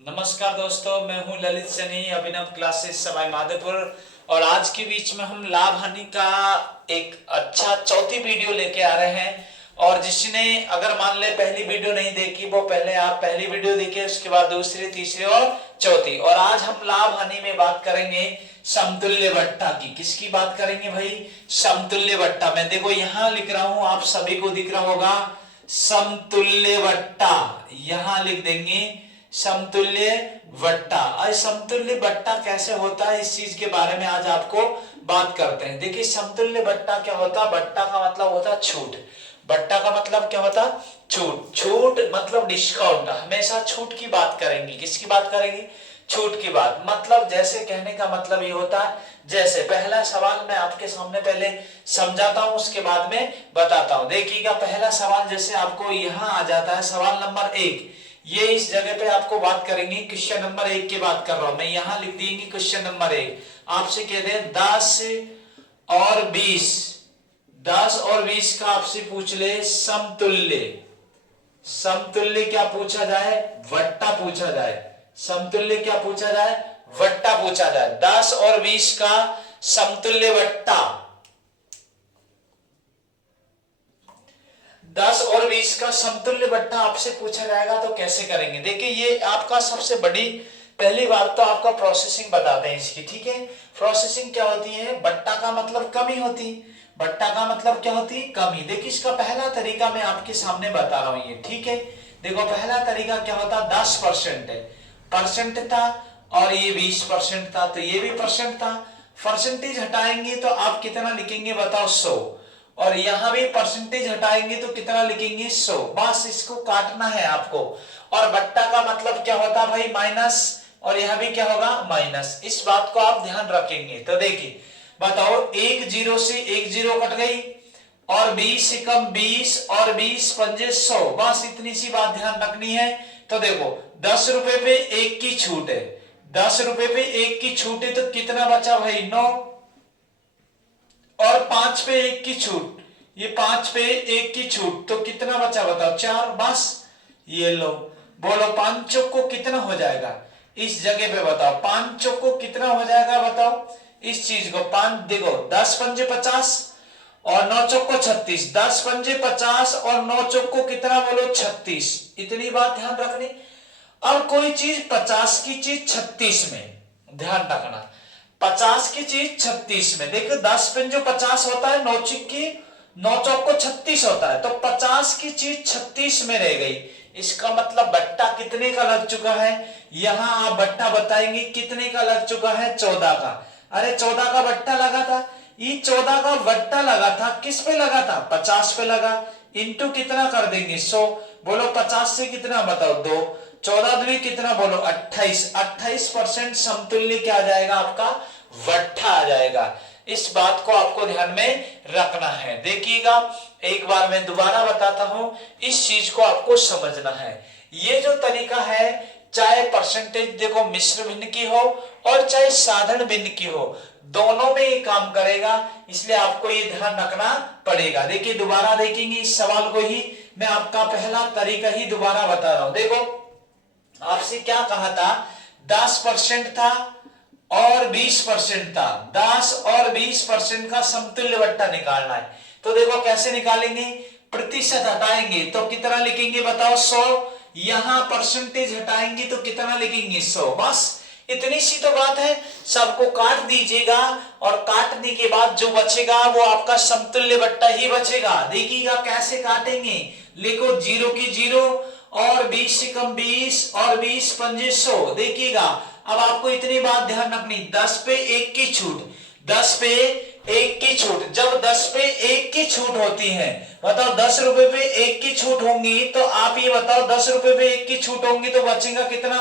नमस्कार दोस्तों, मैं हूं ललित सनी, अभिनव क्लासेस सवाई माधोपुर। और आज के बीच में हम लाभ हानि का एक अच्छा चौथी वीडियो लेके आ रहे हैं। और जिसने अगर मान ले पहली वीडियो नहीं देखी, वो पहले आप पहली वीडियो देखिए, उसके बाद दूसरी, तीसरी और चौथी। और आज हम लाभ हानि में बात करेंगे समतुल्य बट्टा की। किसकी बात करेंगे भाई? समतुल्य बट्टा। मैं देखो यहाँ लिख रहा हूं, आप सभी को दिख रहा होगा समतुल्य बट्टा, यहां लिख देंगे समतुल्य बट्टा। आज समतुल्य बट्टा कैसे होता है, इस चीज के बारे में आज आपको बात करते हैं। देखिए समतुल्य बट्टा क्या होता है? बट्टा का मतलब होता है छूट। बट्टा का मतलब क्या होता है? छूट। छूट मतलब डिस्काउंट। हमेशा छूट की बात करेंगे। किसकी बात करेंगे? छूट की बात। मतलब जैसे कहने का मतलब ये होता है, जैसे पहला सवाल मैं आपके सामने पहले समझाता हूं, उसके बाद में बताता हूं। देखिएगा पहला सवाल जैसे आपको यहां आ जाता है, सवाल नंबर 1। ये इस जगह पे आपको बात करेंगे, क्वेश्चन नंबर 1 की बात कर रहा हूं मैं। यहां लिख देंगे क्वेश्चन नंबर 1। आपसे कह रहे हैं 10 और 20, 10 और 20 का आपसे पूछ ले समतुल्य। समतुल्य क्या पूछा जाए? वट्टा पूछा जाए। समतुल्य क्या पूछा जाए? वट्टा पूछा जाए। 10 और 20 का समतुल्य वट्टा। 10 और 20 का समतुल्य बट्टा आपसे पूछा जाएगा तो कैसे करेंगे? देखिए ये आपका सबसे बड़ी पहली बात तो आपका प्रोसेसिंग बताते हैं इसकी, ठीक है। प्रोसेसिंग क्या होती है? बट्टा का मतलब कमी होती। बट्टा का मतलब क्या होती? कमी। देखिए इसका पहला तरीका मैं आपके सामने बता रहा हूं, ये ठीक है। देखो पहला तरीका क्या होता? 10% है, परसेंट था, और ये 20% था, तो ये भी परसेंट था। परसेंटेज हटाएंगे तो आप कितना लिखेंगे बताओ? 100। और यहां भी परसेंटेज हटाएंगे तो कितना लिखेंगे? 100। बस इसको काटना है आपको। और बट्टा का मतलब क्या होता है भाई? माइनस। और यहां भी क्या होगा? माइनस। इस बात को आप ध्यान रखेंगे। तो देखिए बताओ, एक जीरो से एक जीरो कट गई, और 20 से कम 20, और 20 पंजे 100। बस इतनी सी बात ध्यान रखनी है। तो देखो 10 रुपए पे एक की छूट है, 10 रुपए पे एक की छूट है, तो कितना बचा भाई? 9। और 5 पे एक की छूट, ये 5 पे एक की छूट, तो कितना बचा बताओ? 4। बस ये लो, बोलो 5 चौक को कितना हो जाएगा इस जगह पे? बताओ 5 चौक को कितना हो जाएगा बताओ इस चीज को? 5 देखो, 10 पंजे 50 और 9 चौक को 36। 10 पंजे 50 और 9 चौक को कितना बोलो? 36। इतनी बात ध्यान रखनी। अब कोई चीज 50 की चीज 36 में, ध्यान रखना, 50 की चीज 36 में। देखो 10 पिन जो 50 होता है, 9 की 9 चौक को 36 होता है, तो 50 की चीज 36 में रह गई। इसका मतलब बट्टा कितने का लग चुका है? यहां आप बट्टा बताएंगे कितने का लग चुका है? 14 का। अरे 14 का बट्टा लगा था, ये 14 का बट्टा लगा था, किस पे लगा था? 50 पे लगा। इंटू कितना कर देंगे? 100। बोलो 50 से कितना बताओ? 2। 14 द्वी कितना बोलो? 28। 28% समतुल्य क्या आ जाएगा आपका? वट्ठा आ जाएगा। इस बात को आपको ध्यान में रखना है। देखिएगा एक बार मैं दोबारा बताता हूं, इस चीज को आपको समझना है। ये जो तरीका है, चाहे परसेंटेज देखो मिश्र भिन्न की हो और चाहे साधारण भिन्न की हो, दोनों में ये काम करेगा, इसलिए आपको ये ध्यान रखना पड़ेगा। देखिए दोबारा देखेंगे इस सवाल को ही, मैं आपका पहला तरीका ही दोबारा बता रहा हूं। देखो आपसे क्या कहा था? 10% था और 20% था। 10 और 20% का समतुल्य बट्टा निकालना है। तो देखो कैसे निकालेंगे? प्रतिशत हटाएंगे तो कितना लिखेंगे बताओ? 100। यहां परसेंटेज हटाएंगे तो कितना लिखेंगे? 100। बस इतनी सी तो बात है। सबको काट दीजिएगा, और काटने के बाद जो बचेगा वो आपका समतुल्य बट्टा ही बचेगा। देखिएगा कैसे काटेंगे। लिखो 0 की 0, और 20 से कम 20, और 20 पंजे 100। देखिएगा अब आपको इतनी बात ध्यान रखनी, 10 पे एक की छूट, 10 पे एक की छूट। जब 10 पे एक की छूट होती है, बताओ 10 रुपए पे एक की छूट होंगी, तो आप ये बताओ 10 रुपए पे एक की छूट होंगी तो बचेगा कितना?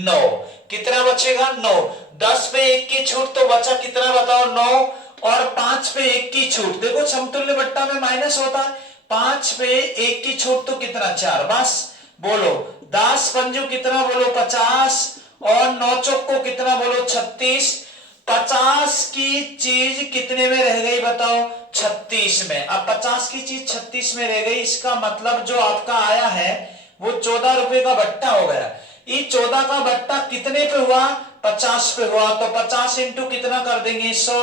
9। कितना बचेगा? 9। 10 पे एक की छूट तो बचा कितना बताओ? 9। और 5 पे एक की छूट, देखो समतुल्य बट्टा में माइनस होता है, 5 पे एक की छूट तो कितना? 4। बस बोलो 10 पंजो कितना बोलो? 50, और 9 चौक को कितना बोलो? 36। 50 की चीज कितने में रह गई बताओ? 36 में। अब 50 की चीज 36 में रह गई, इसका मतलब जो आपका आया है वो 14 रुपए का बट्टा हो गया। ये 14 का बट्टा कितने पे हुआ? 50 पे हुआ। तो 50 इंटू कितना कर देंगे? 100।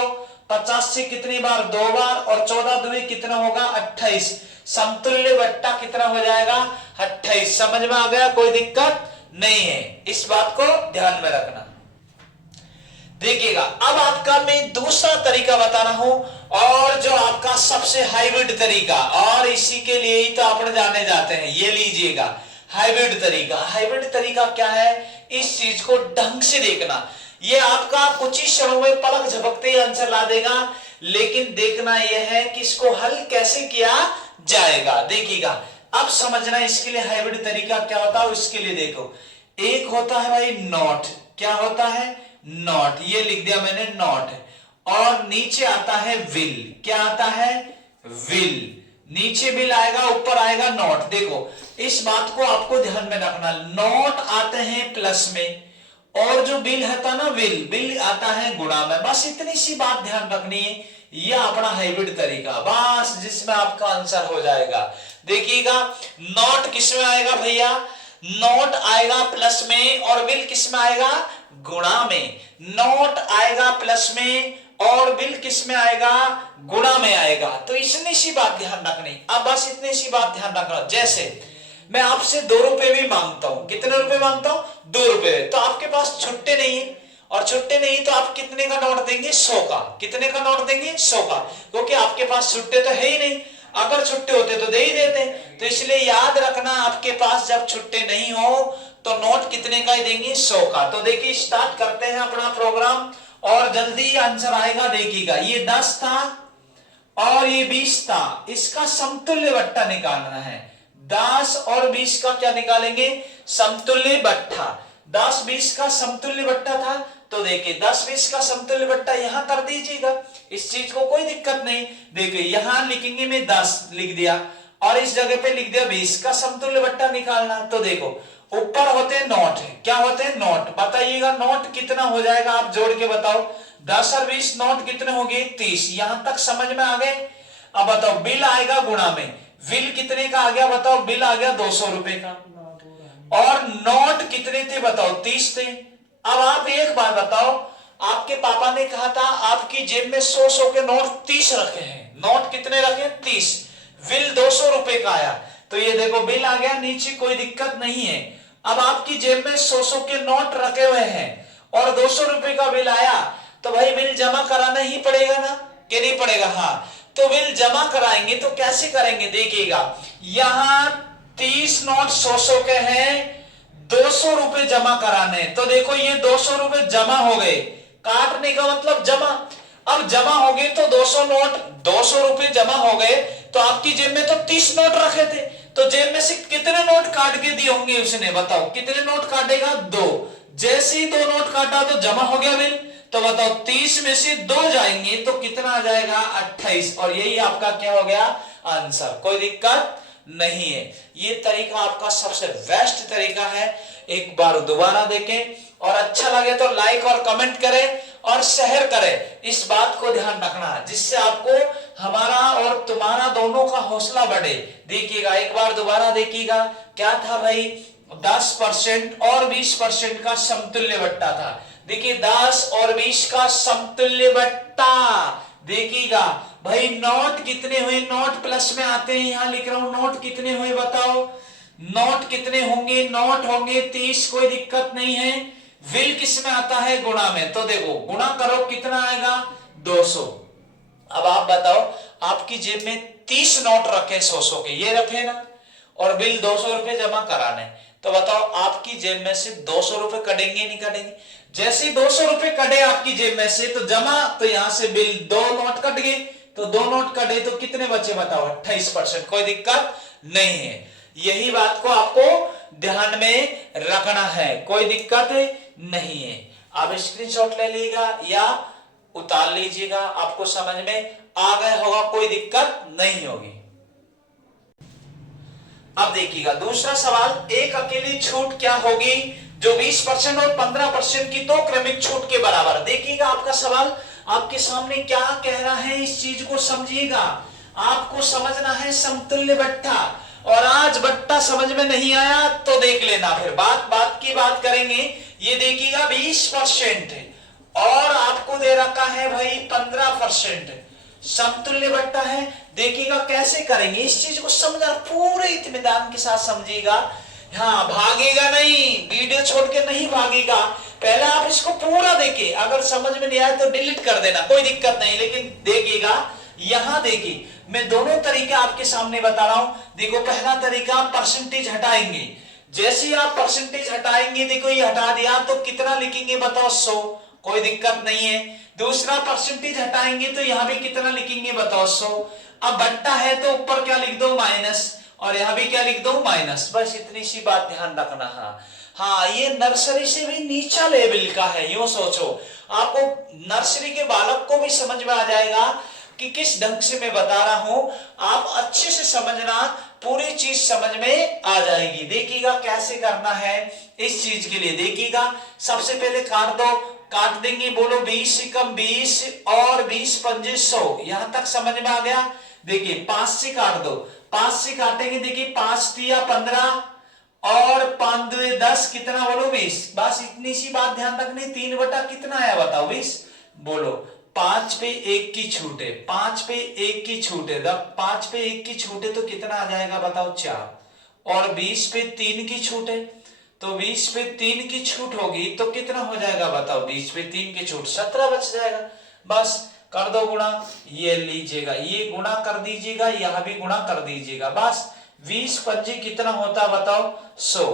50 से कितनी बार? 2 बार। और 14 दूनी कितना होगा? 28। समतुल्य बट्टा कितना हो जाएगा? 28। समझ में आ गया? कोई दिक्कत नहीं है, इस बात को ध्यान में रखना। देखिएगा, अब आपका मैं दूसरा तरीका बता रहा हूं, और जो आपका सबसे हाइब्रिड तरीका, और इसी के लिए ही तो आप जाने जाते हैं। ये लीजिएगा हाइब्रिड तरीका। हाइब्रिड तरीका क्या है? इस चीज को ढंग से देखना। ये आपका कुछ ही क्षणों में पलक झपकते ही आंसर ला देगा, लेकिन देखना यह है कि इसको हल कैसे किया जाएगा। देखिएगा, अब समझना इसके लिए हाइब्रिड तरीका क्या होता है। इसके लिए देखो, एक होता है भाई नॉट। क्या होता है? नॉट। ये लिख दिया मैंने, नॉट। और नीचे आता है विल। क्या आता है? विल। नीचे विल आएगा, ऊपर आएगा नॉट। देखो, इस बात को आपको ध्यान में रखना। नॉट आते हैं प्लस में, और जो विल है ना, विल आता है गुणा में। बस इतनी सी बात ध्यान रखनी है। यह अपना हाइब्रिड तरीका, बस जिसमें आपका आंसर हो जाएगा। देखिएगा, नॉट किस में आएगा भैया? नॉट आएगा प्लस में, और विल किस में आएगा? गुणा में। नॉट आएगा प्लस में, और विल किस में आएगा? गुणा में आएगा। तो इतनी सी बात ध्यान रखनी। अब बस इतनी सी बात ध्यान रखना। जैसे मैं आपसे 2 रुपए भी मांगता हूं। कितने रुपए मांगता हूं? 2 रुपए। तो आपके पास छुट्टे नहीं है, और छुट्टे नहीं तो आप कितने का नोट देंगे? 100 का। कितने का नोट देंगे? 100 का, क्योंकि आपके पास छुट्टे तो है ही नहीं। अगर छुट्टे होते तो दे ही देते। तो इसलिए याद रखना, आपके पास जब छुट्टे नहीं हो तो नोट कितने का ही देंगे? 100 का। तो देखिए, स्टार्ट करते हैं अपना प्रोग्राम, और जल्दी आंसर आएगा। देखिएगा, ये 10 था और ये 20 था। इसका समतुल्य बट्टा निकालना है। 10 और 20 का क्या निकालेंगे? समतुल्य बट्टा। 10-20 का समतुल्य बट्टा था, तो देखिए 10-20 का समतुल्य बट्टा यहां कर दीजिएगा। इस चीज को कोई दिक्कत नहीं। देखिए, यहां लिखेंगे, मैं 10 लिख दिया, और इस जगह पे लिख दिया 20 का समतुल्य बट्टा निकालना। तो देखो, ऊपर होते हैं नोट। क्या होते हैं? नोट। बताइएगा नोट कितना हो जाएगा? आप जोड़ के बताओ। 10 और 20 नोट कितने हो गए? 30। यहां तक समझ में आ गए? अब बताओ, बिल आएगा गुणा में। बिल कितने का आ गया? बताओ, बिल आ गया 200 रुपए का। और नोट कितने थे? बताओ, 30 थे। अब आप एक बार बताओ, आपके पापा ने कहा था आपकी जेब में 100 के नोट 30 रखे हैं। नोट कितने रखे? 30। बिल 200 रुपए का आया, तो ये देखो बिल आ गया नीचे, कोई दिक्कत नहीं है। अब आपकी जेब में 100 के नोट रखे हुए हैं और 200 रुपए का बिल आया, तो भाई बिल जमा कराना ही पड़ेगा ना, कि नहीं पड़ेगा? हाँ, तो बिल जमा कराएंगे तो कैसे करेंगे? देखिएगा, यहां 30 नोट 100 के हैं, 200 रुपए जमा कराने। तो देखो, ये 200 रुपए जमा हो गए। काटने का मतलब जमा। अब जमा हो गए तो 200 रुपए जमा हो गए, तो आपकी जेब में तो 30 नोट रखे थे, तो जेब में से कितने नोट काट के दिए होंगे उसने? बताओ, कितने नोट काटेगा? 2। जैसे ही 2 नोट काटा तो जमा हो गया बिल। तो बताओ, 30 में से 2 जाएंगे तो कितना आ जाएगा? 28। और यही आपका क्या हो गया? आंसर। कोई दिक्कत नहीं है। ये तरीका आपका सबसे बेस्ट तरीका है। एक बार दोबारा देखें, और अच्छा लगे तो लाइक और कमेंट करें और शेयर करें। इस बात को ध्यान रखना, जिससे आपको हमारा और तुम्हारा दोनों का हौसला बढ़े। देखिएगा, एक बार दोबारा देखिएगा, क्या था भाई? 10% और 20% का समतुल्य बट्टा था। देखिए, 10 और 20 का समतुल्य बट्टा। देखिएगा भाई, नोट कितने हुए? नोट प्लस में आते हैं, यहां लिख रहा हूं। नोट कितने हुए बताओ? नोट कितने होंगे? नोट होंगे 30, कोई दिक्कत नहीं है। विल किस में आता है? गुणा में। तो देखो, गुणा करो, कितना आएगा? 200। अब आप बताओ, आपकी जेब में 30 नोट रखे 100 के, ये रखे ना, और बिल 200 रुपए जमा कराने। तो बताओ, आपकी जेब में से 200 रुपए कटेंगे नहीं कटेंगे? जैसे 200 रुपए कटे आपकी जेब में से, तो जमा, तो यहां से बिल 2 नोट कट गए, तो 2 नोट कटे तो कितने बचे? बताओ, 28%। कोई दिक्कत नहीं है। यही बात को आपको ध्यान में रखना है, कोई दिक्कत नहीं है। आप स्क्रीनशॉट ले लीजिएगा या उतार लीजिएगा, आपको समझ में आ गया होगा, कोई दिक्कत नहीं होगी। अब देखिएगा, दूसरा सवाल, एक अकेली छूट क्या होगी जो 20% और 15% की 2 क्रमिक छूट के बराबर? देखिएगा, आपका सवाल आपके सामने क्या कह रहा है, इस चीज को समझिएगा। आपको समझना है समतुल्य बट्टा, और आज बट्टा समझ में नहीं आया तो देख लेना, फिर बात की बात करेंगे। ये देखिएगा 20% है और आपको दे रखा है भाई 15%, समतुल्य बट्टा है। देखिएगा कैसे करेंगे इस चीज को, समझा पूरे इत्मीनान के साथ समझिएगा। हाँ, भागेगा नहीं, वीडियो छोड़ के नहीं भागेगा, पहले आप इसको पूरा देखिए। अगर समझ में नहीं आया तो डिलीट कर देना, कोई दिक्कत नहीं, लेकिन देखिएगा। यहां देखिए मैं दोनों तरीके आपके सामने बता रहा हूं। देखो पहला तरीका, परसेंटेज हटाएंगे। जैसे ही आप परसेंटेज हटाएंगे, देखो ये हटा दिया तो कितना लिखेंगे बताओ, 100, कोई दिक्कत नहीं है। दूसरा परसेंटेज हटाएंगे तो यहां भी कितना लिखेंगे बताओ, 100। अब बट्टा है तो ऊपर क्या लिख दो, माइनस, और यहां भी क्या लिख दो, माइनस। बस इतनी सी बात ध्यान रखना। हाँ, ये नर्सरी से भी नीचा लेवल का है, यूं सोचो। आपको नर्सरी के बालक को भी समझ में आ जाएगा कि किस ढंग से मैं बता रहा हूं। आप अच्छे से समझना, पूरी चीज समझ में आ जाएगी। देखिएगा कैसे करना है इस चीज के लिए। देखिएगा सबसे पहले काट दो, काट देंगे। बोलो 20 से कम 20 और 20 पंजे 100। यहां तक समझ में आ गया। देखिए 5 से काट दो, 5 से काटेंगे। देखिए 5 तिया 15 और 5 दुए 10, कितना बोलो 20। बस इतनी सी बात ध्यान रखनी। 3 बटा कितना आया बताओ, 20। बोलो 5 पे 1 की छूट है, 5 पे 1 की छूट है। जब 5 पे 1 की छूट है तो कितना आ जाएगा बताओ, 4। और 20 पे 3 की छूट है, तो 20 पे 3 की छूट होगी तो कितना हो जाएगा बताओ, 20 पे 3 की छूट 17 बच जाएगा। बस कर दो गुणा, ये लीजिएगा, ये गुणा कर दीजिएगा, यहां भी गुणा कर दीजिएगा। बस 20 पंजे कितना होता बताओ, 100।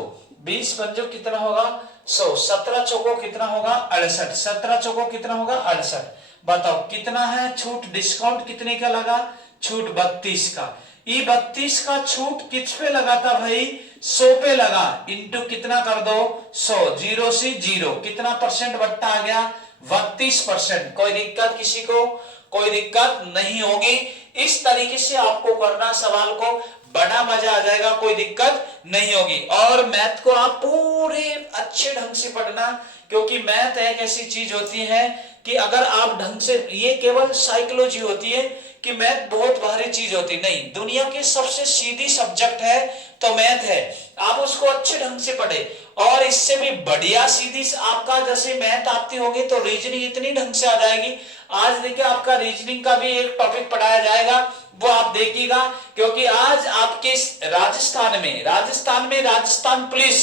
20 पंजो कितना होगा, 100। 17 चौको कितना होगा, 68। 17 चौको कितना होगा, 68। बताओ कितना है छूट, डिस्काउंट कितने का लगा, छूट 32 का। ये 32 का छूट किस पे लगा था भाई, 100 पे लगा। इंटू कितना कर दो, 100। 0 से 0 कितना परसेंट बट्टा आ गया, 32%। कोई दिक्कत किसी को, कोई दिक्कत नहीं होगी। इस तरीके से आपको करना सवाल को, बड़ा मजा आ जाएगा, कोई दिक्कत नहीं होगी। और मैथ को आप पूरे अच्छे ढंग से पढ़ना, क्योंकि मैथ एक ऐसी चीज होती है कि अगर आप ढंग से, ये केवल साइकोलॉजी होती है कि मैथ बहुत भारी चीज होती नहीं। दुनिया की सबसे सीधी सब्जेक्ट है तो मैथ है। आप उसको अच्छे ढंग से पढ़े। और इससे भी बढ़िया सीधी आपका जैसे मैथ आती होगी तो रीजनिंग इतनी ढंग से आ जाएगी। आज देखिए आपका रीजनिंग का भी एक टॉपिक पढ़ाया जाएगा, वो आप देखिएगा। क्योंकि आज आपके राजस्थान पुलिस,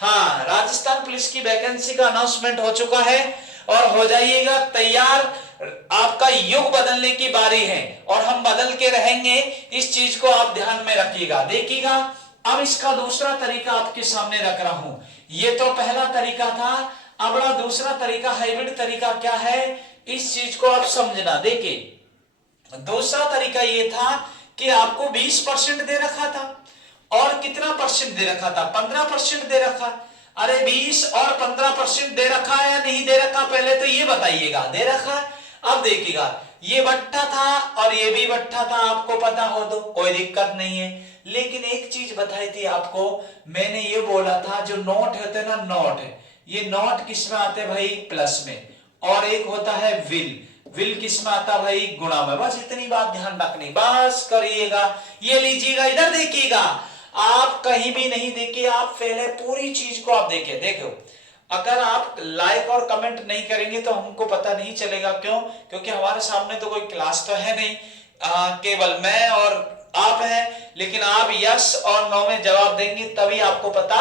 हाँ राजस्थान पुलिस की वैकेंसी का अनाउंसमेंट हो चुका है। और हो जाइएगा तैयार, आपका युग बदलने की बारी है और हम बदल के रहेंगे। इस चीज को आप ध्यान में रखिएगा। देखिएगा अब इसका दूसरा तरीका आपके सामने रख रहा हूं। ये तो पहला तरीका था, अब दूसरा तरीका, हाइब्रिड तरीका क्या है, इस चीज को आप समझना। देखिए दूसरा तरीका ये था कि आपको 20% दे रखा था और कितना परसेंट दे रखा था, 15% दे रखा। अरे 20 और 15% दे रखा है या नहीं दे रखा, पहले तो ये बताइएगा। दे रखा है। अब देखिएगा ये बट्टा था और ये भी बट्टा था, आपको पता हो तो कोई दिक्कत नहीं है। लेकिन एक चीज बताई थी आपको, मैंने ये बोला था जो नोट होते ना, नोट है, ये नोट किस में आते भाई, प्लस में। और एक होता है विल किस में आता भाई, गुणा में। बस इतनी बात ध्यान रखनी, बस करिएगा। ये लीजिएगा, इधर देखिएगा, आप कहीं भी नहीं देखिए, आप पहले पूरी चीज को आप देखिए। देखो अगर आप लाइक और कमेंट नहीं करेंगे तो हमको पता नहीं चलेगा। क्यों? क्योंकि हमारे सामने तो कोई क्लास तो है नहीं, केवल मैं और आप हैं। लेकिन आप यस और नो में जवाब देंगे तभी आपको पता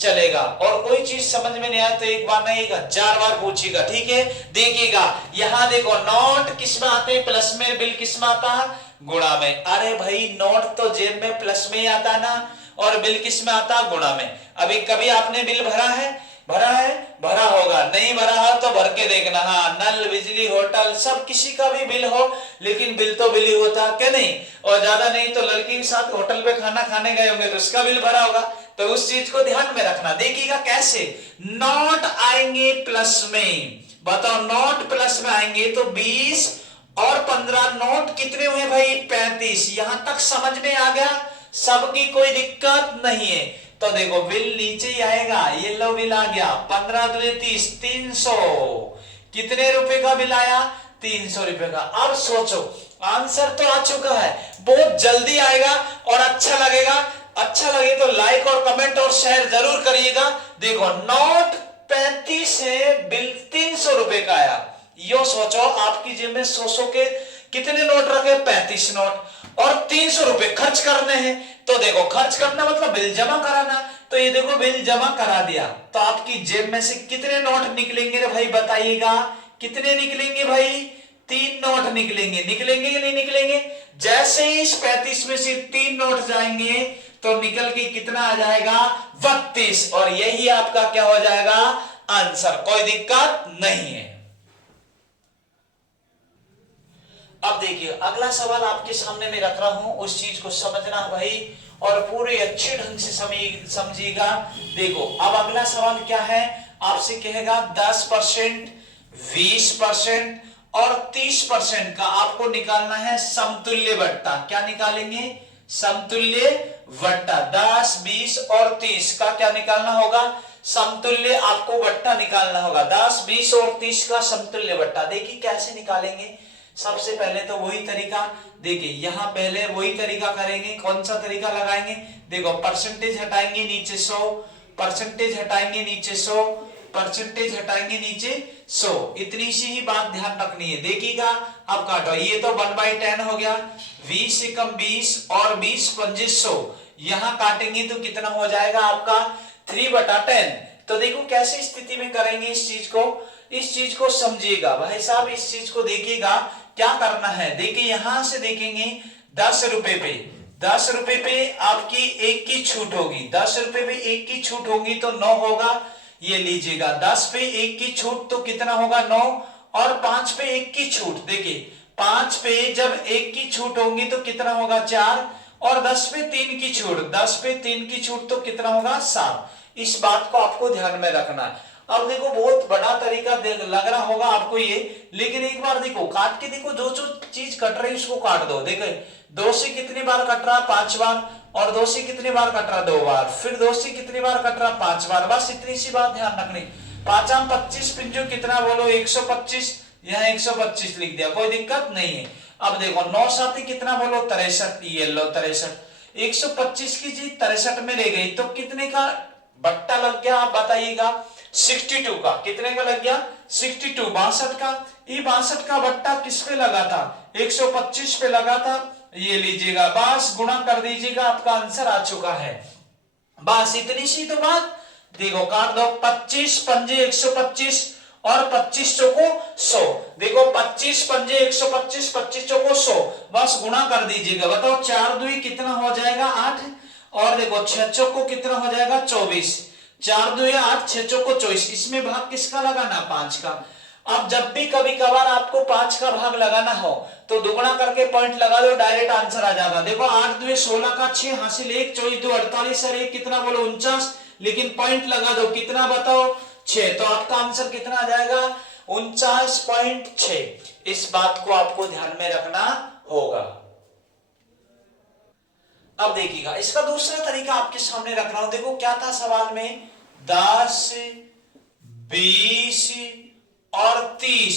चलेगा। और कोई चीज समझ में नहीं आया तो एक बार नहीं 1000 बार पूछिएगा, ठीक है। देखिएगा यहां देखो, नोट किस में आते हैं, प्लस में, बिल किस में आता है, गुणा में। अरे भाई नोट तो जेब में प्लस में ही आता ना, और बिल किस में आता, गुणा में। अभी कभी आपने बिल भरा है, भरा होगा, नहीं भरा है तो भर के देखना। हाँ, नल, बिजली, होटल, सब किसी का भी बिल हो, लेकिन बिल तो बिल ही होता क्या नहीं। और ज्यादा नहीं तो लड़की के साथ होटल पे खाना खाने गए होंगे तो उसका बिल भरा होगा। तो उस चीज को ध्यान में रखना। देखिएगा कैसे नोट आएंगे प्लस में, बताओ नोट प्लस में आएंगे तो 20 और 15, नोट कितने हुए भाई, 35। यहां तक समझ में आ गया, सबकी कोई दिक्कत नहीं है। तो देखो बिल नीचे ही आएगा, ये लो बिल आ गया, 15 दुए 30, 300। कितने रुपए का बिल आया, 300 रुपए का। अब सोचो आंसर तो आ चुका है, बहुत जल्दी आएगा और अच्छा लगेगा। अच्छा लगे तो लाइक और कमेंट और शेयर जरूर करिएगा। देखो नोट 35 है, बिल 300 रुपए का आया। यो सोचो आपकी जेब में 100 के कितने नोट रखे, 35 नोट, और 300 रुपए खर्च करने हैं। तो देखो खर्च करना मतलब बिल जमा कराना। तो ये देखो बिल जमा करा दिया, तो आपकी जेब में से कितने नोट निकलेंगे रे भाई, बताइएगा कितने निकलेंगे भाई? 3 नोट निकलेंगे। निकलेंगे कि नहीं निकलेंगे? जैसे ही इस 35 में से 3 नोट जाएंगे तो निकल के कितना आ जाएगा? 32। और यही आपका क्या हो जाएगा? आंसर। कोई दिक्कत नहीं है। अब देखिए अगला सवाल आपके सामने मैं रख रहा हूं, उस चीज को समझना भाई और पूरे अच्छे ढंग से समझिएगा। देखो अब अगला सवाल क्या है, आपसे कहेगा 10%, 20% और 30% का आपको निकालना है समतुल्य बट्टा। क्या निकालेंगे? समतुल्य बट्टा। 10, 20 और 30 का क्या निकालना होगा? समतुल्य आपको बट्टा निकालना होगा। 10, 20 और 30 का समतुल्य बट्टा। देखिए कैसे निकालेंगे। सबसे पहले तो वही तरीका, देखिए यहां पहले वही तरीका करेंगे। कौन सा तरीका लगाएंगे? देखो परसेंटेज हटाएंगे नीचे 100, परसेंटेज हटाएंगे नीचे 100, परसेंटेज हटाएंगे नीचे 100। इतनी सी ही बात ध्यान रखनी है। देखिएगा अब काटो, ये तो 1/10 हो गया। 20 से कम 20 और 20 पंजे 100। यहां काटेंगे तो कितना हो जाएगा आपका? 3/10। तो देखो कैसे स्थिति में करेंगे इस चीज को। इस चीज को समझिएगा भाई साहब, इस चीज को देखिएगा क्या करना है। देखिए यहां से देखेंगे 10 रुपए पे, 10 रुपए पे आपकी एक की छूट होगी। 10 रुपए पे एक की छूट होगी तो 9 होगा। ये लीजिएगा 10 पे एक की छूट तो कितना होगा? 9। और 5 पे एक की छूट, देखिए 5 पे जब एक की छूट होगी तो कितना होगा? 4। और 10 पे 3 की छूट, 10 पे 3 की छूट तो कितना होगा? 7। इस बात को आपको ध्यान में रखना है। अब देखो बहुत बड़ा तरीका लग रहा होगा आपको ये, लेकिन एक बार देखो काट के देखो, जो जो चीज कट रही है उसको काट दो। देखो 2 से कितनी बार कट रहा? 5 बार। और 2 से कितनी बार कट रहा? 2 बार। फिर 2 से कितनी बार कट रहा? 5 बार। बस इतनी सी बात ध्यान रखनी। 5 25 पिंजो कितना बोलो? 125। यहाँ 125 लिख दिया, कोई दिक्कत नहीं है। अब देखो 9 साथी कितना बोलो? 63। ये लो 63। 125 की चीज 63 में ले गई तो कितने का बट्टा लग गया आप बताइएगा? 62 का। कितने का लग गया? 62। 62 का। ये 62 का बट्टा किस पे लगा था? 125 पे लगा था। ये लीजिएगा, बस गुणा कर दीजिएगा, आपका आंसर आ चुका है। बस इतनी सी तो बात। देखो काट दो, 25 पंजे 125 और 25 चौको 100। देखो 25 पंजे 125, 25 चौको 100। बस गुणा कर दीजिएगा। बताओ 4 दूई कितना हो जाएगा? 8। और देखो 6 चौको कितना हो जाएगा? 24। 4 दूई 8, 6 चौको 24। इसमें भाग किसका लगाना? 5 का। अब जब भी कभी कभार आपको 5 का भाग लगाना हो तो दुगुना करके पॉइंट लगा दो, डायरेक्ट आंसर आ जाएगा। देखो 8 2 16 का 6 हासिल 1, 24 2 48 और 1 कितना बोलो? 49। लेकिन पॉइंट लगा दो, कितना बताओ? 6। तो आपका आंसर कितना आ जाएगा? 49.6। इस बात को आपको ध्यान में रखना होगा। अब देखिएगा इसका दूसरा तरीका आपके सामने रख रहा हूं। देखो क्या था सवाल में? 10, 20 और 30।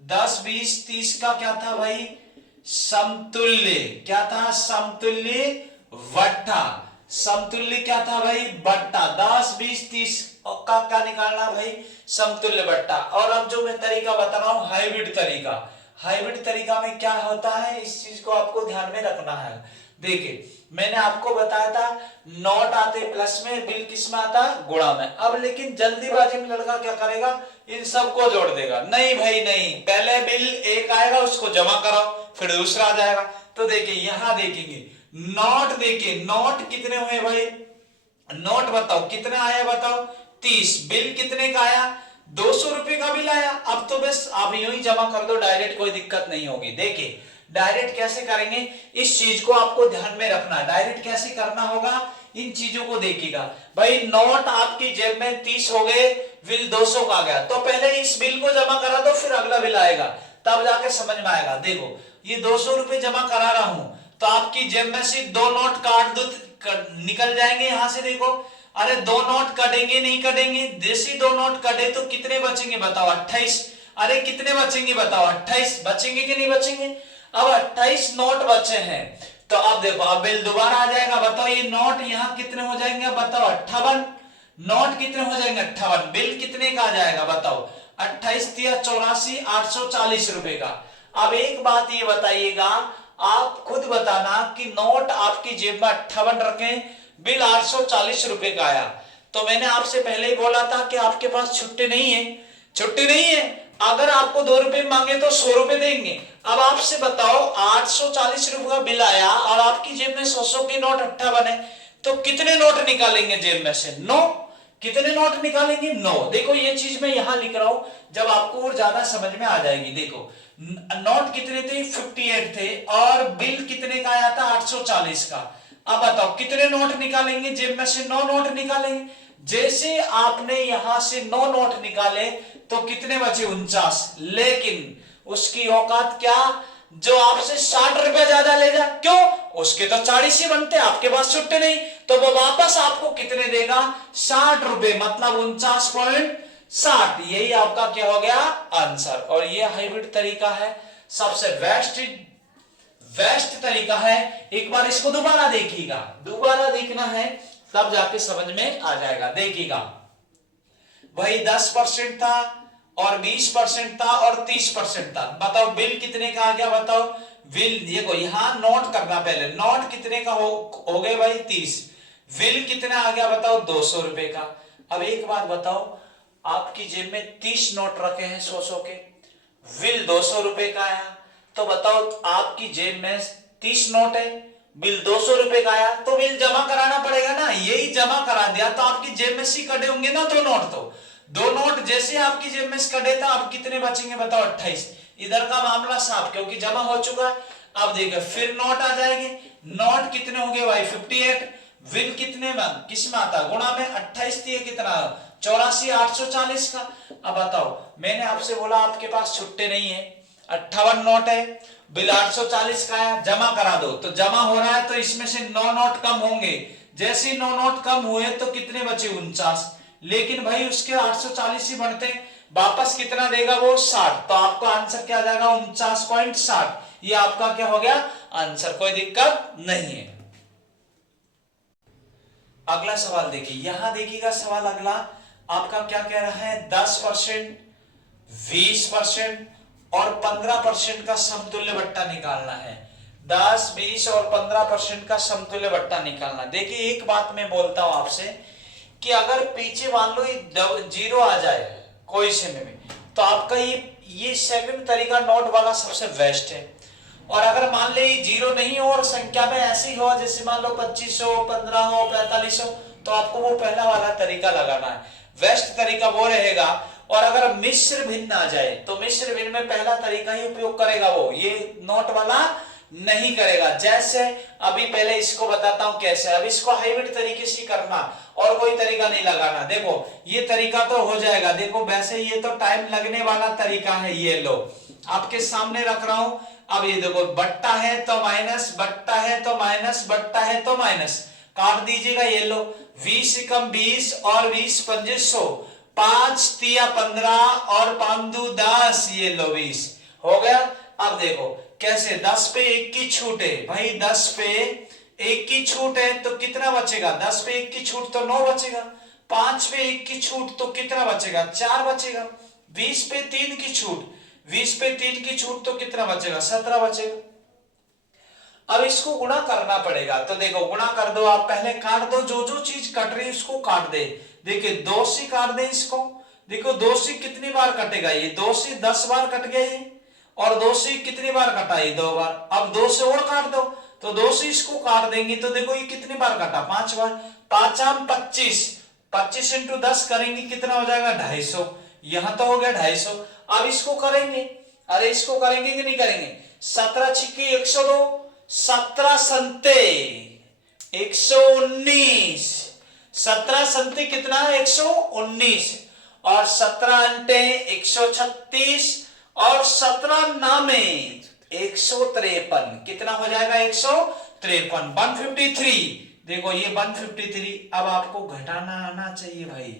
10, 20, 30 का क्या था भाई? समतुल्य। क्या था? समतुल्य बट्टा। समतुल्य क्या था भाई? बट्टा। 10, 20, 30 का क्या निकालना भाई? समतुल्य बट्टा। और अब जो मैं तरीका बता रहा हूं हाइब्रिड तरीका। हाइब्रिड तरीका में क्या होता है, इस चीज को आपको ध्यान में रखना है। देखिए मैंने आपको बताया था नोट आते प्लस में, बिल किस में आता? गुणा में। अब लेकिन जल्दीबाजी में लड़का क्या करेगा? इन सबको जोड़ देगा। नहीं भाई नहीं, पहले बिल एक आएगा उसको जमा कराओ, फिर दूसरा आ जाएगा। तो देखिए यहां देखेंगे नोट, देखिए नोट कितने हुए भाई? नोट बताओ कितना आया बताओ? 30। बिल कितने का आया? 200 रुपए का बिल आया। अब तो बस आप यूं ही जमा कर दो डायरेक्ट, कोई दिक्कत नहीं होगी। देखिए डायरेक्ट कैसे करेंगे, इस चीज को आपको ध्यान में रखना। डायरेक्ट कैसे करना होगा, इन चीजों को देखिएगा भाई। नोट आपकी जेब में 30 हो गए, बिल 200 का आ गया, तो पहले इस बिल को जमा करा दो, फिर अगला बिल आएगा, तब जाके समझ में आएगा। देखो ये 200 रुपए जमा करा रहा हूं तो आपकी जेब में से 2 नोट काट दो, निकल जाएंगे यहां से। देखो अरे 2 नोट कटेंगे नहीं कटेंगे? जैसे 2 नोट कटे तो कितने बचेंगे बताओ? 28। अरे कितने बचेंगे बताओ? 28 बचेंगे कि नहीं बचेंगे? अब 28 नोट बचे हैं तो अब देखो अब बिल दोबारा आ जाएगा। बताओ ये नोट यहाँ कितने हो जाएंगे, बताओ 58। नोट कितने हो जाएंगे 58। बिल कितने का आ जाएगा बताओ 28 तिया 84 840 रुपए का। अब एक बात ये बताइएगा, आप खुद बताना कि नोट आपकी जेब में 58 रखे, बिल 840 रुपए का आया। तो मैंने आपसे पहले ही बोला था कि आपके पास छुट्टी नहीं है, छुट्टी नहीं है। अगर आपको 2 रुपए मांगे तो 100 रुपए देंगे। अब आपसे बताओ 840 रुपए का बिल आया और आपकी जेब में 100 की नोट 58 है, तो कितने नोट निकालेंगे जेब में से? 9। कितने नोट निकालेंगे? 9। देखो ये चीज मैं यहां लिख रहा हूं, जब आपको और ज्यादा समझ में आ जाएगी। देखो नोट कितने थे? 58 थे और बिल कितने का आया था? 840 का। अब बताओ कितने नोट निकालेंगे जेब में से? 9 नोट निकालेंगे। जैसे आपने यहां से 9 नोट निकाले तो कितने बचे? 49। लेकिन उसकी औकात क्या? जो आपसे 60 रुपए ज्यादा ले जा, क्यों? उसके तो 40 ही बनते, आपके पास छुट्टे नहीं, तो वो वापस आपको कितने देगा? 60 रुपए, मतलब 49.60। यही आपका क्या हो गया? आंसर। और ये हाइब्रिड तरीका है, सबसे बेस्ट तरीका है। एक बार इसको दोबारा देखिएगा, दोबारा देखना है तब जाके समझ में आ जाएगा। देखिएगा भाई 10% था और 20% था और 30% था। बताओ बिल कितने का आ गया? बताओ बिल, देखो यहां नोट करना, पहले नोट कितने का हो गए भाई? 30। बिल कितना आ गया बताओ? 200 रुपए का। अब एक बात बताओ, आपकी जेब में 30 नोट रखे हैं 100 के, बिल 200 रुपए का आया, तो बताओ आपकी जेब में 30 नोट है, बिल 200 रुपए का आया, तो बिल जमा कराना पड़ेगा ना। यही जमा करा दिया तो आपकी जेब में सी कटे होंगे ना 2 नोट। तो 2 नोट जैसे आपकी जेब में कटे था, अब कितने बचेंगे बताओ? 28। इधर का मामला साफ, क्योंकि जमा हो चुका है। अब देखो फिर नोट आ जाएंगे। नोट कितने होंगे भाई? 58। बिल कितने में, किस में आता? गुणा में। 28 दिए कितना? 84 840 का। अब बताओ, मैंने आपसे बोला आपके पास छुट्टे नहीं है, 58 नोट है, बिल 840 का है, जमा करा दो। तो जमा हो रहा है तो इसमें से 9 नोट कम होंगे। जैसे 9 नोट कम हुए तो कितने बचे? 49। लेकिन भाई उसके 840 ही बनते हैं, वापस कितना देगा वो? 60। तो आपका आंसर क्या आ जाएगा? 49.60। ये आपका क्या हो गया? आंसर। कोई दिक्कत नहीं है। अगला सवाल देखिए, यहां देखिएगा सवाल अगला आपका क्या कह रहा है? 10%, 20% और 15% का समतुल्य बट्टा निकालना है। 10, 20 और 15% का समतुल्य बट्टा निकालना। देखिए एक बात मैं बोलता हूं आपसे कि अगर पीछे मान लो ये 0 आ जाए कोई समय में, तो आपका ये सेकंड तरीका नोट वाला सबसे बेस्ट है। और अगर मान ले 0 नहीं हो और संख्या में ऐसी हो, जैसे मान लो 25 हो, 15 हो, 45 हो, तो आपको वो पहला वाला तरीका लगाना है। बेस्ट तरीका वो रहेगा। और अगर मिश्र भिन्न आ जाए तो मिश्र भिन्न में पहला तरीका ही उपयोग करेगा, वो ये नोट वाला नहीं करेगा। जैसे अभी पहले इसको बताता हूं कैसे। अब इसको हाइब्रिड तरीके से करना और कोई तरीका नहीं लगाना। देखो ये तरीका तो हो जाएगा। देखो वैसे ये तो टाइम लगने वाला तरीका है, ये लो आपके सामने रख रहा हूं। अब ये देखो बट्टा है तो माइनस, बट्टा है तो माइनस, बट्टा है तो माइनस, काट दीजिएगा। ये लो 20 कम 20 और 20 पंजे 100, 5 तिया 15 और 5 दू 10, ये लो 20 हो गया। अब देखो कैसे, 10 पे 1 की छूट है भाई, 10 पे 1 की छूट है तो कितना बचेगा? 10 पे 1 की छूट तो 9 बचेगा। 5 पे 1 की छूट तो कितना बचेगा? 4 बचेगा। 20 पे 3 की छूट, 20 पे 3 की छूट तो कितना बचेगा? 17 बचेगा। अब इसको गुणा करना पड़ेगा। तो देखो गुणा कर दो, आप पहले काट दो, जो जो चीज कट रही है उसको काट दे। देखिए 2 से काट दे इसको। देखो 2 से कितनी बार कटेगा? ये 2 से 10 बार कट गया ये। और 2 से कितनी बार कटा? ये 2 बार। अब 2 से और काट दो, तो 2 से इसको काट देंगे तो देखो ये कितनी बार कटा? 5 बार। 5 आम 25, 25 इंटू 10 करेंगे कितना हो जाएगा? 250। यहां तो हो गया 250। अब इसको करेंगे, अरे इसको करेंगे कि नहीं करेंगे? 17 छिक्के 102, 17 संते 119, 17 संते कितना है? 119 और 17 अंटे 136 और 17 नामे 153, कितना हो जाएगा? 153, 153। देखो ये 153। अब आपको घटाना आना चाहिए भाई,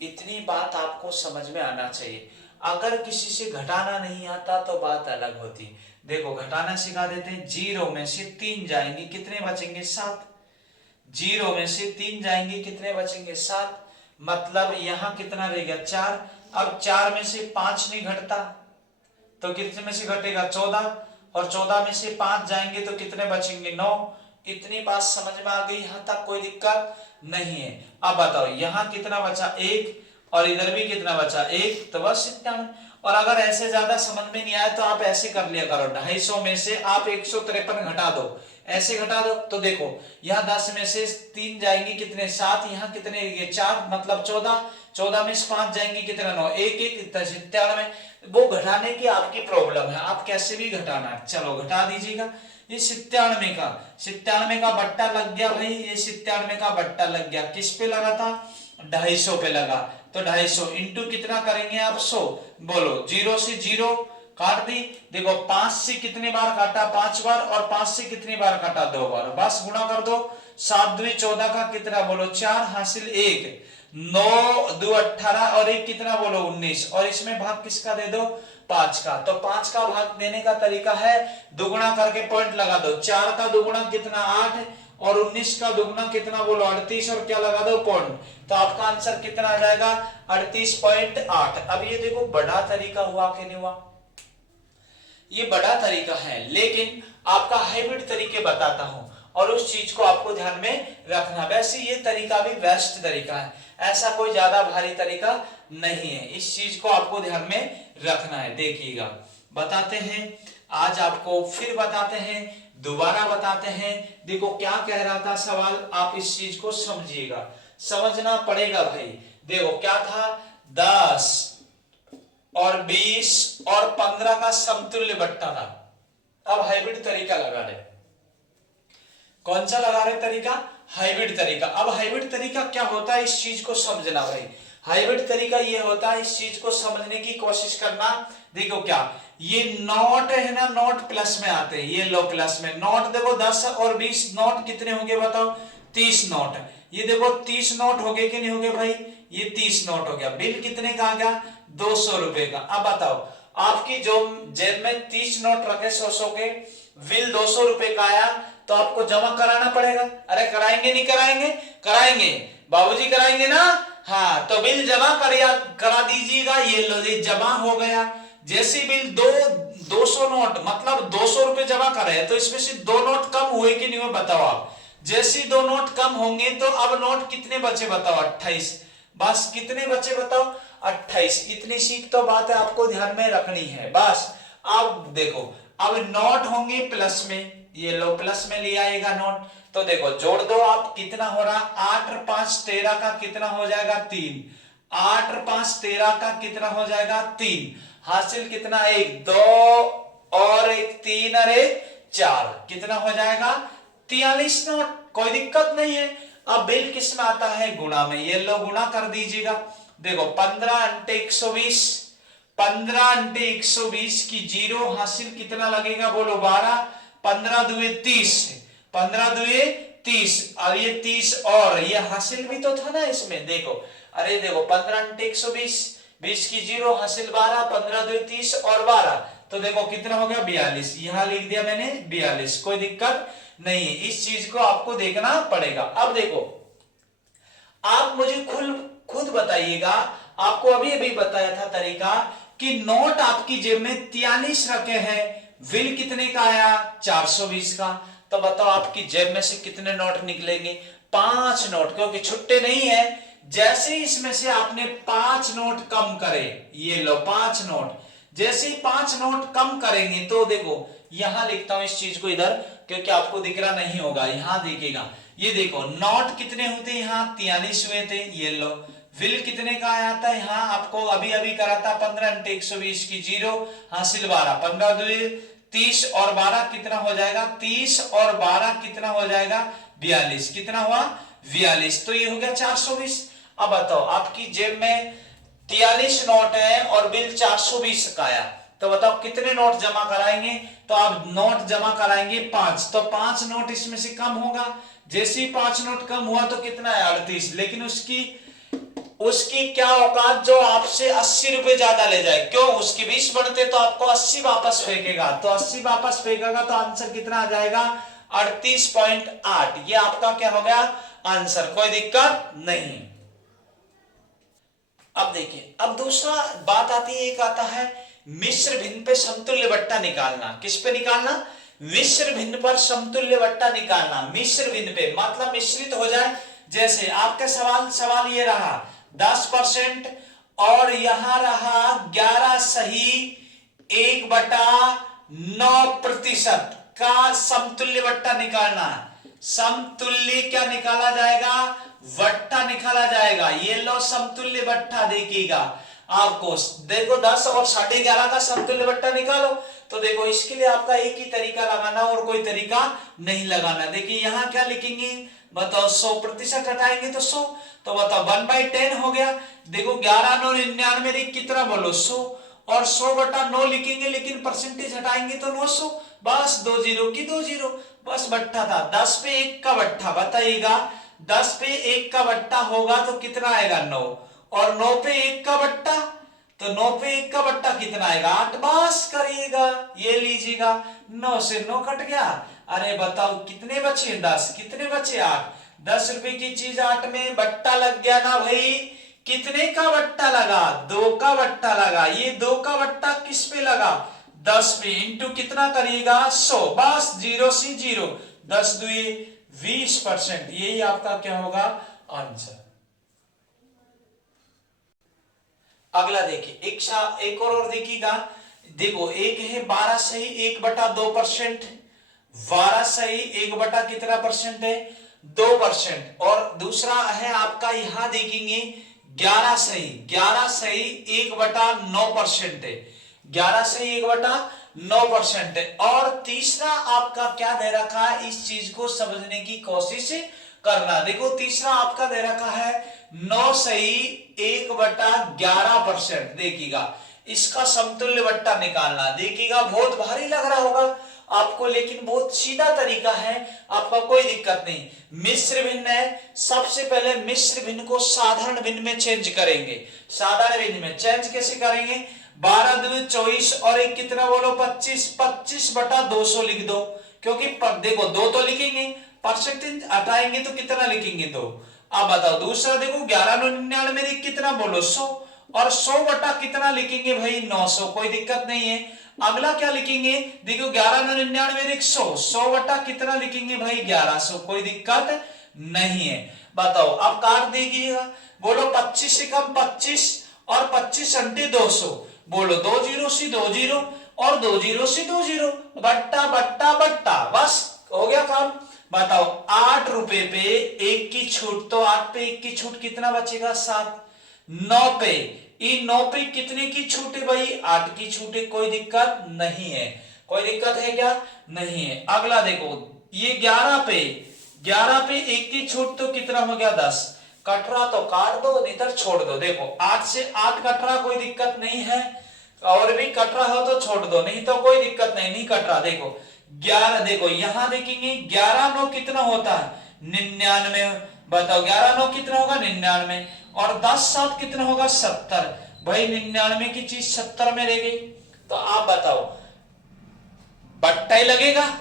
इतनी बात आपको समझ में आना चाहिए। अगर किसी से घटाना नहीं आता तो बात अलग होती। देखो घटाना सिखा देते हैं। 0 में से 3 जाएंगे, कितने बचेंगे? 7। 0 में से 3 जाएंगे, कितने बचेंगे? 7। मतलब यहां कितना रह गया? 4। अब 4 में से 5 नहीं घटता तो कितने में से घटेगा? 14। और 14 में से 5 जाएंगे तो कितने बचेंगे? 9। इतनी बात समझ में आ गई? यहां तक कोई दिक्कत नहीं है। अब बताओ यहाँ कितना बचा? 1। और इधर भी कितना बचा? 1। तो बस 97। और अगर ऐसे ज्यादा समझ में नहीं आया तो आप ऐसे कर लिया करो, 250 में से आप 153 घटा दो, ऐसे घटा दो। तो देखो यहाँ 10 में से 3 जाएंगे, कितने? 7। यहाँ कितने? ये 4, मतलब 14। 14 में से 5 जाएंगे, कितना? 9। 1 1 इतना 97। वो घटाने की आपकी प्रॉब्लम है, आप कैसे भी घटाना है। चलो घटा दीजिएगा। ये 97 का बट्टा लग गया भाई, ये 97 का बट्टा लग गया। किस पे लगा था? 250 पे लगा। तो 250 इंटू कितना करेंगे आप? 100। बोलो 0 से 0 काट दी। देखो 5 से कितने बार काटा? 5 बार। और 5 से कितनी बार काटा? 2 बार। बस गुणा कर दो। 7 दूनी 14 का कितना? बोलो 4 हासिल 1। 9 2 18 और 1 कितना? बोलो 19। और इसमें भाग किसका दे दो? 5 का। तो 5 का भाग देने का तरीका है दुगुना करके पॉइंट लगा दो। 4 का दुगुना कितना? 8। और 19 का दुगुना कितना? बोलो 38। और क्या लगा दो? पॉइंट। तो आपका आंसर कितना आ जाएगा? 38.8। अब ये देखो बड़ा तरीका हुआ कि नहीं हुआ? ये बड़ा तरीका है, लेकिन आपका हाइब्रिड तरीके बताता हूं और उस चीज को आपको ध्यान में रखना। वैसे ये तरीका भी बेस्ट तरीका है, ऐसा कोई ज्यादा भारी तरीका नहीं है। इस चीज को आपको ध्यान में रखना है। देखिएगा बताते हैं, आज आपको फिर बताते हैं, दोबारा बताते हैं। देखो क्या कह रहा था सवाल, आप इस चीज को समझिएगा, समझना पड़ेगा भाई। देखो क्या था? 10 और 20 और 15 का समतुल्य बट्टा था। अब हाइब्रिड तरीका लगा रहे। कौन सा लगा रहे तरीका? हाइब्रिड तरीका। अब हाइब्रिड तरीका क्या होता है, इस चीज को समझना भाई। हाइब्रिड तरीका ये होता है, इस चीज को समझने की कोशिश करना। देखो क्या, ये नोट है ना, नोट प्लस में आते हैं, ये लो प्लस में नोट। देखो 10 और 20 नोट कितने होंगे बताओ? 30 नोट। ये देखो 30 नोट हो गए कि नहीं हो गए भाई? ये 30 नोट हो गया। बिल कितने का आ गया? 200 रुपए का। अब बताओ आपकी जो जेब में 30 नोट रखे 100 के, बिल 200 रुपए का आया, तो आपको जमा कराना पड़ेगा। अरे कराएंगे नहीं कराएंगे? कराएंगे, बाबूजी कराएंगे ना। हाँ, तो बिल जमा करा दीजिएगा। ये लो जी जमा हो गया। जैसे बिल 200 नोट मतलब 200 रुपए जमा करे, तो इसमें से 2 नोट कम हुए कि नहीं हुए बताओ आप। जैसे 2 नोट कम होंगे तो अब नोट कितने बचे बताओ? 28। बस कितने बचे बताओ? 28। इतनी सीख तो बात है आपको ध्यान में रखनी है बस। अब देखो, अब नोट होंगे प्लस में, ये लो प्लस में ले आएगा नोट। तो देखो जोड़ दो आप, कितना हो रहा? 8 और 5 13 का कितना हो जाएगा? 3। 8 और 5 13 का कितना हो जाएगा? 3। हासिल कितना? 1 2 और 1 3 और 1 4, कितना हो जाएगा? 43 नोट। कोई दिक्कत नहीं है। अब बिल किस में आता है? गुणा में। ये लो गुणा कर दीजिएगा। देखो 15 × 120, 15 × 120 की 0 हासिल कितना लगेगा? बोलो 12। 15 दुए 30, 15 दुए 30 और ये 30 और ये हासिल भी तो था ना इसमें। देखो अरे देखो 15 × 120, 20 की 0 हासिल 12, 15 दुए 30 और 12, तो देखो कितना हो गया? 42। यहां लिख दिया मैंने 42। कोई दिक्कत नहीं है, इस चीज को आपको देखना पड़ेगा। अब देखो आप मुझे खुद बताइएगा, आपको अभी अभी बताया था तरीका कि नोट आपकी जेब में 43 रखे हैं, बिल कितने का आया? 420 का। तो बताओ आपकी जेब में से कितने नोट निकलेंगे? 5 नोट, क्योंकि छुट्टे नहीं है। जैसे ही इसमें से आपने 5 नोट कम करे, ये लो 5 नोट, जैसे ही 5 नोट कम करेंगे तो देखो यहां लिखता हूं इस चीज को इधर, क्योंकि आपको दिख रहा नहीं होगा। यहां देखिएगा, ये देखो नोट कितने होते हैं? यहाँ 43 हुए थे। ये लो बिल कितने का आया था? यहाँ आपको अभी अभी करा था 15 × 120 की 0 हासिल 12, 15 दुए 30 और 12 कितना हो जाएगा? 30 और 12 कितना हो जाएगा? 42। कितना हुआ? 42। तो ये हो गया 420। अब बताओ आपकी जेब में 43 नोट है और बिल 420 का आया, तो बताओ कितने नोट जमा कराएंगे? तो आप नोट जमा कराएंगे 5, तो 5 नोट इसमें से कम होगा। जैसे ही 5 नोट कम हुआ तो कितना है? 38। लेकिन उसकी उसकी क्या औकात जो आपसे 80 रुपए ज्यादा ले जाए। क्यों? उसके 20 बनते तो आपको 80 वापस फेंकेगा, तो 80 वापस फेंकेगा तो आंसर कितना आ जाएगा? 38.8। ये आपका क्या हो गया? आंसर। कोई दिक्कत नहीं। अब देखिए, अब दूसरा बात आती है, एक आता है मिश्र भिन्न पे समतुल्य बट्टा निकालना। किस पे निकालना? मिश्र भिन्न पर समतुल्य बट्टा निकालना। मिश्र भिन्न पे मतलब मिश्रित हो जाए। जैसे आपका सवाल ये रहा 10% और यहां रहा 11 सही 1/9% का समतुल्य बट्टा निकालना है। समतुल्य क्या निकाला जाएगा? वट्टा निकाला जाएगा। ये लो समतुल्य बट्टा देखिएगा आपको। देखो 10 और 11.5 का समतुल्य बट्टा निकालो। तो देखो इसके लिए आपका एक ही तरीका लगाना और कोई तरीका नहीं लगाना। देखिए यहां क्या लिखेंगे? बताओ 100% घटाएंगे तो 100, तो बताओ 1/10 हो गया। देखो 11 9 99 कितना बोलो 100, और 100/9 लिखेंगे लेकिन परसेंटेज हटाएंगे तो 900। बस 2 जीरो की 2 जीरो, बस बट्टा था। 10 पे 1 का बट्टा बताइएगा। 10 पे 1 का बट्टा होगा तो कितना आएगा? 9। और 9 पे 1 का बट्टा, तो 9 पे 1 का बट्टा कितना आएगा? 8। बस करिएगा, ये लीजिएगा 9 से 9 कट गया। अरे बताओ कितने बचे? 10। कितने बचे? 8। 10 रुपए की चीज 8 में बट्टा लग गया ना भाई। कितने का बट्टा लगा? 2 का बट्टा लगा। ये 2 का बट्टा किस पे लगा? 10 पे। इंटू कितना करिएगा? 100। बस 0 से 0, 10 दुई 20%। यही आपका क्या होगा? आंसर। अगला देखिए, एक और देखिएगा। देखो एक है 12 सही 1/2%। 12 सही 1 कितना परसेंट है? 2%। और दूसरा है आपका, यहां देखेंगे 11 सही 1/9% है। 11 सही 1/9% है। और तीसरा आपका क्या दे रखा है? इस चीज को समझने की कोशिश करना। देखो तीसरा आपका दे रखा है 9 सही 1/11%। देखिएगा इसका समतुल्य बट्टा निकालना। देखिएगा बहुत भारी लग रहा होगा आपको, लेकिन बहुत सीधा तरीका है, आपका कोई दिक्कत नहीं। मिश्र भिन्न है, सबसे पहले मिश्र भिन्न को साधारण भिन्न में चेंज करेंगे। साधारण भिन्न में चेंज कैसे करेंगे? 12 दूनी 24 और एक कितना बोलो? 25। 25/200 लिख दो, क्योंकि देखो 2 तो लिखेंगे, परसेंटेज हटाएंगे तो कितना लिखेंगे? 2। अब बताओ दूसरा देखो 11 99 कितना बोलो? 100। और 100 कितना लिखेंगे भाई? 900। कोई दिक्कत नहीं है। अगला क्या लिखेंगे? देखो 11 99 100, 100 कितना लिखेंगे भाई? 1100। कोई दिक्कत नहीं है। बताओ अब काट दीजिएगा। बोलो 25 से कम 25 और 25 अंटे 200। बोलो 2 जीरो से 2 जीरो और 2 जीरो से 2 जीरो, बट्टा बट्टा बट्टा, बस हो गया काम। बताओ 8 रुपए पे 1 की छूट, तो 8 पे 1 की छूट कितना बचेगा? 7। 9 पे, 9 पे कितने की छूट है भाई? 8 की छूट है। कोई दिक्कत नहीं है। कोई दिक्कत है क्या? नहीं है। अगला देखो ये 11 पे 1 की छूट तो कितना हो गया? 10। कट रहा तो काट दो, इधर छोड़ दो। देखो 8 से 8 कट रहा, कोई दिक्कत नहीं है। और भी कट रहा हो तो छोड़ दो, नहीं तो कोई दिक्कत नहीं, नहीं कट रहा। देखो 11, देखो यहां देखेंगे 11 9 कितना होता है? 99। बताओ 11 9 कितना होगा? 99। और 10 7 कितना होगा? 70। भाई 99 की चीज 70 में रह गई, तो आप बताओ बट्टा ही लगेगा।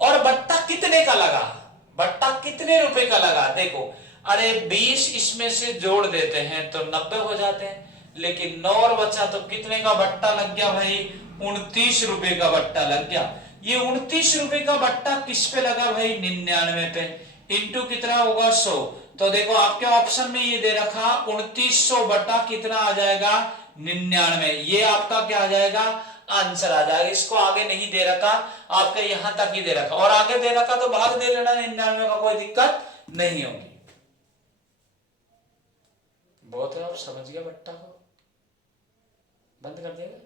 और बट्टा कितने का लगा? बट्टा कितने रुपए का लगा? देखो अरे 20 इसमें से जोड़ देते हैं तो 90 हो जाते हैं, लेकिन 9 और बचा तो कितने का बट्टा लग गया भाई? 29 रुपए का बट्टा लग गया। ये 29 रुपए का बट्टा किस पे लगा भाई? 99 पे। इंटू कितना होगा? 100। तो देखो आपके ऑप्शन में ये दे रखा 2900 बटा कितना आ जाएगा? 99। ये आपका क्या आ जाएगा? आंसर आ जाएगा। इसको आगे नहीं दे रखा, आपके यहां तक ही दे रखा, और आगे दे रखा तो भाग दे लेना 99 का, कोई दिक्कत नहीं होगी। बहुत है, आप समझ गया बट्टा को, बंद कर देगा।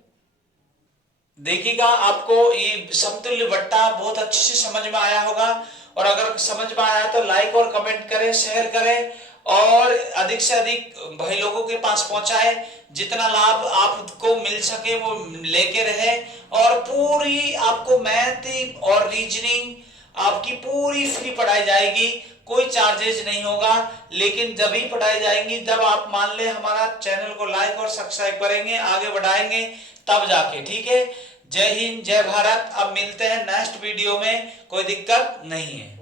देखिएगा आपको ये समतुल्य बट्टा बहुत अच्छे से समझ में आया होगा, और अगर समझ में आया तो लाइक और कमेंट करें, शेयर करें, और अधिक से अधिक भाई लोगों के पास पहुंचाए। जितना लाभ आपको मिल सके वो लेके रहे। और पूरी आपको मैथ और रीजनिंग आपकी पूरी फ्री पढ़ाई जाएगी। कोई चार्जेज नहीं होगा, लेकिन जब ही पढ़ाई जाएंगी, जब आप मान ले हमारा चैनल को लाइक और सब्सक्राइब करेंगे, आगे बढ़ाएंगे, तब जाके। ठीक है, जय हिंद, जय भारत। अब मिलते हैं नेक्स्ट वीडियो में, कोई दिक्कत नहीं है।